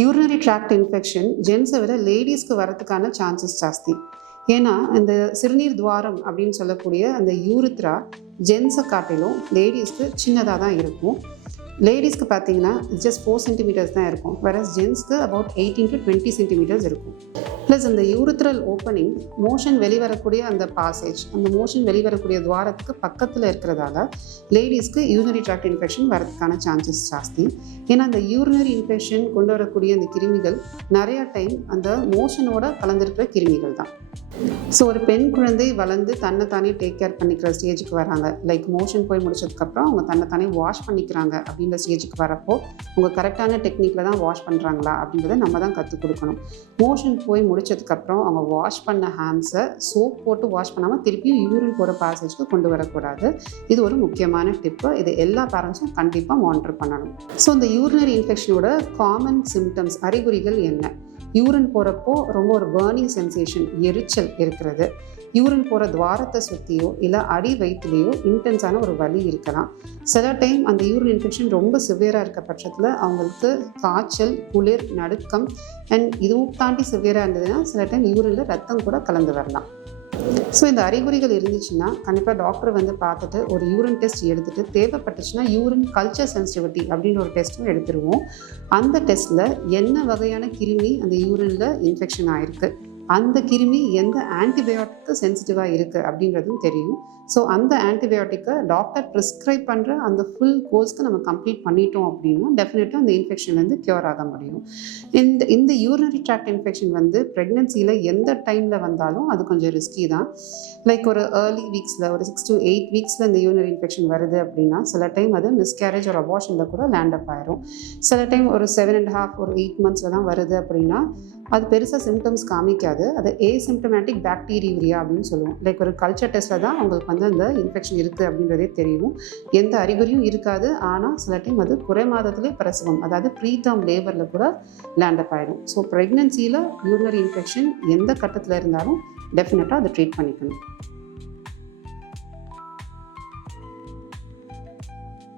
Urinary tract infection ஜென்ஸை விட லேடிஸ்க்கு வரதுக்கான சான்சஸ் ஜாஸ்தி. ஏன்னா இந்த சிறுநீர் துவாரம் அப்படின்னு சொல்லக்கூடிய அந்த யூரித்ரா ஜென்ஸை காட்டிலும் லேடிஸ்க்கு சின்னதாக தான் இருக்கும். லேடிஸ்க்கு பார்த்தீங்கன்னா ஜஸ்ட் ஃபோர் சென்டிமீட்டர்ஸ் தான் இருக்கும். Whereas ஜென்ஸ்க்கு about eighteen to twenty centimetres இருக்கும். ப்ளஸ் இந்த யூரித்ரல் ஓப்பனிங் மோஷன் வெளிவரக்கூடிய அந்த பாசேஜ் அந்த மோஷன் வெளிவரக்கூடிய துவாரத்துக்கு பக்கத்தில் இருக்கிறதால லேடிஸ்க்கு யூரினரி ட்ராக்ட் இன்ஃபெக்ஷன் வரதுக்கான சான்சஸ் ஜாஸ்தி. ஏன்னா அந்த யூரினரி இன்ஃபெக்ஷன் கொண்டு வரக்கூடிய அந்த கிருமிகள் நிறைய டைம் அந்த மோஷனோட கலந்துருக்கிற கிருமிகள் தான். ஸோ ஒரு பெண் குழந்தை வளர்ந்து தன்னை தானே டேக் கேர் பண்ணிக்கிற ஸ்டேஜுக்கு வராங்க. லைக் மோஷன் போய் முடிச்சதுக்கப்புறம் அவங்க தன்னை தானே வாஷ் பண்ணிக்கிறாங்க அப்படின்னு அப்படின்ற ஸ்டேஜுக்கு வரப்போ உங்கள் கரெக்டான டெக்னிக்கில் தான் வாஷ் பண்ணுறாங்களா அப்படின்றத நம்ம தான் கற்றுக் கொடுக்கணும். மோஷன் போய் முடிச்சதுக்கப்புறம் அவங்க வாஷ் பண்ண ஹேண்ட்ஸை சோப் போட்டு வாஷ் பண்ணாமல் திருப்பியும் யூரின் போகிற பேசேஜ்க்கு கொண்டு வரக்கூடாது. இது ஒரு முக்கியமான டிப்பு இது எல்லா பேரண்ட்ஸும் கண்டிப்பாக மானிட்டர் பண்ணணும். ஸோ இந்த யூரினரி இன்ஃபெக்ஷனோட காமன் சிம்டம்ஸ் அறிகுறிகள் என்ன? யூரின் போகிறப்போ ரொம்ப ஒரு பேர்னிங் சென்சேஷன் எரிச்சல் இருக்கிறது. யூரின் போகிற துவாரத்தை சுற்றியோ இல்லை அடி வயிற்றுலேயோ இன்டென்ஸான ஒரு வலி இருக்கலாம். சில டைம் அந்த யூரின் இன்ஃபெக்ஷன் ரொம்ப சிவியராக இருக்க பட்சத்தில் அவங்களுக்கு காய்ச்சல் குளிர் நடுக்கம் அண்ட் இதுவும் தாண்டி சிவியராக இருந்ததுன்னா சில டைம் யூரினில் ரத்தம் கூட கலந்து வரலாம். ஸோ இந்த அறிகுறிகள் இருந்துச்சுன்னா கண்டிப்பாக டாக்டர் வந்து பார்த்துட்டு ஒரு யூரின் டெஸ்ட் எடுத்துட்டு தேவைப்பட்டுச்சுன்னா யூரின் கல்ச்சர் சென்சிட்டிவிட்டி அப்படின்னு ஒரு டெஸ்ட்டும் எடுத்துருவோம். அந்த டெஸ்ட்டில் என்ன வகையான கிருமி அந்த யூரினில் இன்ஃபெக்ஷன் ஆயிருக்கு? அந்த கிருமி எந்த ஆன்டிபயோட்டிக்கு சென்சிட்டிவாக இருக்குது அப்படின்றதும் தெரியும். ஸோ அந்த ஆன்டிபயோட்டிக்கை டாக்டர் ப்ரிஸ்கிரைப் பண்ணுற அந்த ஃபுல் கோர்ஸ்க்கு நம்ம கம்ப்ளீட் பண்ணிட்டோம் அப்படின்னா டெஃபினட்டாக அந்த இன்ஃபெக்ஷன்லேருந்து க்யூர் ஆக முடியும். இந்த இந்த யூரினரி ட்ராக்ட் இன்ஃபெக்ஷன் வந்து ப்ரெக்னென்சியில் எந்த டைமில் வந்தாலும் அது கொஞ்சம் ரிஸ்கி தான். லைக் ஒரு ஏர்லி வீக்ஸில் ஒரு சிக்ஸ் டு எயிட் வீக்ஸில் இந்த யூரினரி இன்ஃபெக்ஷன் வருது அப்படின்னா சில டைம் அது மிஸ்கேரேஜ் ஒரு அபார்ஷனில் கூட லேண்ட் அப் ஆயிரும். சில டைம் ஒரு செவன் அண்ட் ஹாஃப் ஒரு எயிட் மந்த்ஸில் தான் வருது அப்படின்னா அது பெருசாக சிம்டம்ஸ் காமிக்காது. அது ஏசிம்டமேட்டிக் பாக்டீரியூரியா அப்படின்னு சொல்லுவோம். லைக் ஒரு கல்ச்சர் டெஸ்ட்டில் தான் அவங்களுக்கு வந்து அந்த இன்ஃபெக்ஷன் இருக்குது அப்படின்றதே தெரியும். எந்த அறிகுறியும் இருக்காது. ஆனால் சில டைம் அது குறை மாதத்துலேயே பிரசவம் அதாவது ப்ரீ லேபரில் கூட லேண்டப் ஆகிடும் ஸோ ப்ரெக்னென்சியில் யூரினரி இன்ஃபெக்ஷன் எந்த கட்டத்தில் இருந்தாலும் டெஃபினட்டாக அதை ட்ரீட் பண்ணிக்கணும்.